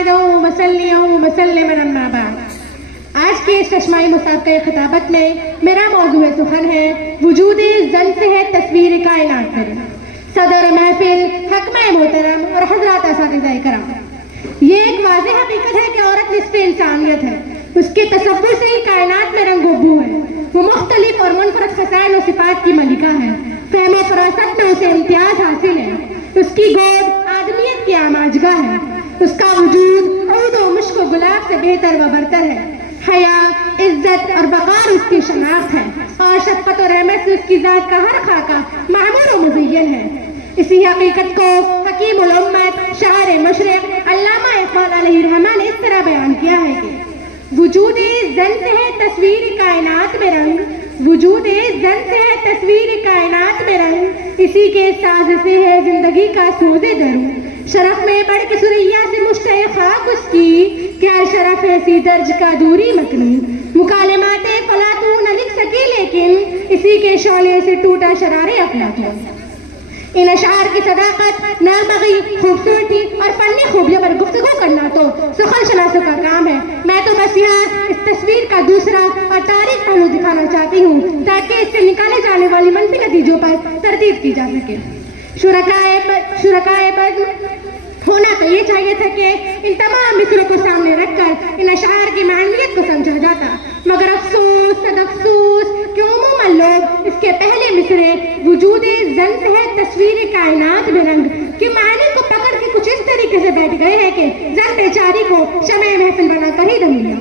حامدا ومصليا ومسلما اما بعد. آج کے اس چشمائی مسابقہ خطابت میں میرا موضوع سخن ہے وجود زن سے ہے تصویر کائنات پر. صدر محفل، حکمہ محترم اور حضرات اساتذہ کرام، یہ ایک واضح حقیقت ہے کہ عورت نصف انسانیت ہے. اس کے تصور سے ہی کائنات میں رنگ و بو ہے. وہ مختلف اور منفرد خصائل و صفات کی ملکہ ہے. فہم و فراست میں اسے امتیاز حاصل ہے. اس کی گود آدمیت کی آماجگاہ ہے. اس کا وجود عود و مشک و گلاب سے بہتر و برتر ہے. حیا، عزت اور وقار اس کی شناخت ہے، اور شفقت و رحمت سے اس کی ذات کا ہر خاکہ معمور و مزین ہے. اسی حقیقت کو حکیم الامت، شاعر مشرق علامہ اقبال علیہ الرحمہ نے اس طرح بیان کیا ہے کہ وجود زن سے ہے تصویر کائنات میں رنگ، وجود زن سے ہے تصویر کائنات میں رنگ، اسی کے ساز سے ہے زندگی کا سوز درو. شرف میں بڑھ کے سریا سے مشتاق خاک اس کی، کیا شرف ایسی درج کا دوری مکنوں. مکالمات فلاطون نہ لکھ سکی لیکن اسی کے شعلے سے ٹوٹا شرار افلاطون. ان اشعار کی صداقت، نرمغی، خوبصورتی اور فنی خوبیوں پر گفتگو کرنا تو سخن شناسوں کا کام ہے. میں تو بس یہاں اس تصویر کا دوسرا اور تاریخ پہلو دکھانا چاہتی ہوں تاکہ اس سے نکالے جانے والی منفی نتیجوں پر تردید کی جا سکے. شرکائے بزم ہونا تو یہ چاہیے تھا کہ ان تمام مصروں کو سامنے رکھ کر ان اشعار کی معنویت کو سمجھا جاتا، مگر افسوس صد افسوس کہ عموماً لوگ اس کے پہلے مصرے وجود زن سے ہے تصویر کائنات میں رنگ کے معنی کو پکڑ کے کچھ اس طریقے سے بیٹھ گئے ہیں کہ زن بیچاری کو شمع محفل بنا کر ہی دم لیا.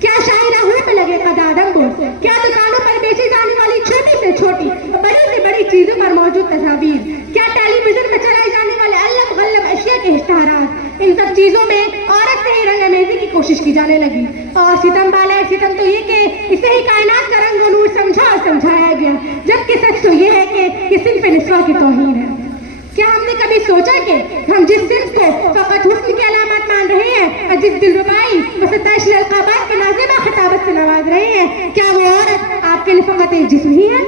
کیا شاعرہ ہوئے پہ لگے قدادم بورڈ، کیا دکانوں پر بیچی جانے والی چھوٹی سے چھوٹی بڑی سے بڑی چیزوں پر موجود تصاویر، کیا ٹیلی ویژن میں چلائے جانے والے علم غلب اشیاء کے اشتہارات، ان سب چیزوں میں عورت سے ہی رنگ امیزی کی کوشش کی جانے لگی. اور ستم والا ستم تو یہ کہ اسے ہی کائنات کا رنگ و نور سمجھا اور سمجھایا گیا، جبکہ سچ تو یہ ہے کہ یہ صنف نسواں کی توہین ہے. کیا ہم نے کبھی سوچا کہ ہم جس صنف کو فقط حسن کی علامات مان رہے ہیں اور جس دلربائی و ستائش القابات کے نازیبہ خطابت سے نواز رہے ہیں، کیا وہ عورت آپ کے لیے فقط ایک جسم ہی ہے؟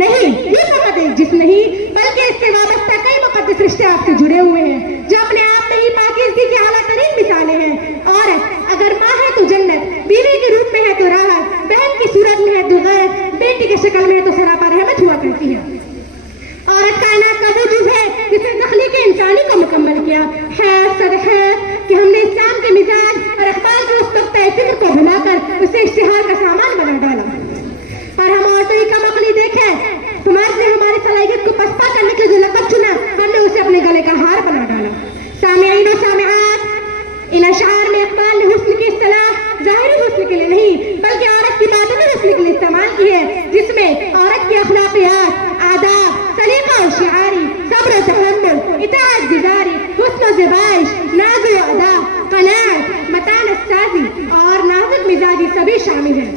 نہیں، یہ فقط ایک جسم نہیں بلکہ اس سے وابستہ کئی مقدس رشتے آپ سے جڑے ہوئے ہیں جو اپنے آپ میں ہی پاکیزگی کی اعلیٰ ترین مثالیں ہیں. عورت اگر ماں ہے تو جنت، بیوی کے روپ میں ہے تو راحت، بہن کی صورت میں ہے تو غیرت، بیٹی کی شکل میں ہے تو سراپا رحمت ہوا کرتی ہے. عورت کائنات کا وہ جز ہے جس نے تخلیق انسانی کو مکمل کیا. خیر صد خیر کہ ہم نے اسلام کے مزاج اور اقبال کے اس نقطۂ فکر کو بھلا کر اسے اشتہار کا سامان بنا ڈالا. اور ہم عورتوں کی کم عقلی دیکھیں، تمہارے نے ہماری صلاحیت کو پسپا کرنے کے جو لقب چنا، ہم نے اسے اپنے گلے کا ہار بنا ڈالا. سامعین و سامعات، ان اشعار میں اقبال نے حسن کی اصطلاح ظاہری حسن کے لیے نہیں بلکہ عورت کی باطنی حسن کے لیے استعمال کی ہے، جس میں عورت کی اخلاقیات، آداب، سلیقہ اور شعاری، صبر و تحمل، اطاعت گزاری، حسن و زبائش، ناز و ادا، قناعت، متانت سازی اور نازک مزاجی سبھی شامل ہیں.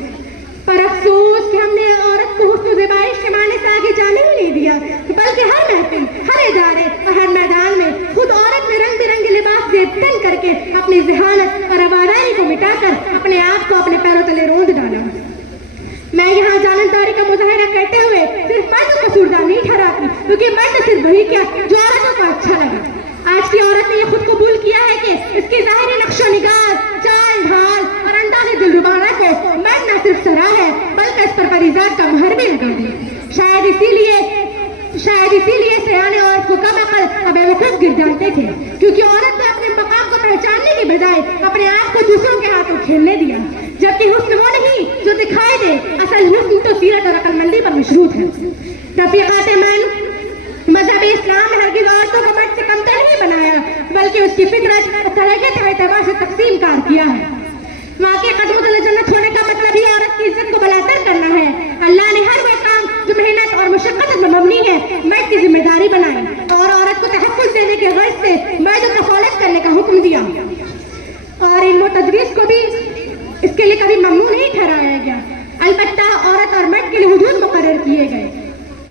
پر افسوس کہ ہم نے عورت کو حسن و زبائش کے معنی سے آگے جانے ہی نہیں دیا، بلکہ ہر محفل، ہر ادارے اور ہر میدان میں خود عورت نے رنگ برنگے لباس زیب تن کر کے اپنی ذہانت اور رواداری کو مٹا کر اپنے آپ کو اپنے پیروں تلے روند ڈالا. میں یہاں جانبداری کا مظاہرہ کرتے ہوئے صرف مرد کو قصوردار نہیں ٹھہراتی، کیونکہ مرد صرف وہی کیا جو عورتوں کو اچھا لگا. آج کی عورت نے یہ خود قبول کیا ہے کہ اس کی ظاہری نقش و نگار، چال ڈھال اور انداز دلربانہ کو مرد نہ صرف سرا ہے بلکہ اس پر فریضات کا مہر بھی لگا دی. شاید اسی لیے سیانے عورت کو کم عقل اور بیوقوف گر جانتے تھے، کیونکہ عورت نے اپنے مقام کو پہچاننے کی بجائے اپنے آپ کو دوسروں کے ہاتھوں کھیلنے دیا. جبکہ حسن وہ نہیں جو دکھائی دے، اصل حسن تو سیرت اور عقل مندی پر مشروط ہے. رفیقات من، مذہب اسلام نے ہرگز عورتوں کو مرد سے کمتر نہیں بنایا بلکہ اس کی فطرت اور صلاحیت کے اعتبار سے تقسیم کار کیا ہے. واقعی قدمت اللہ جنت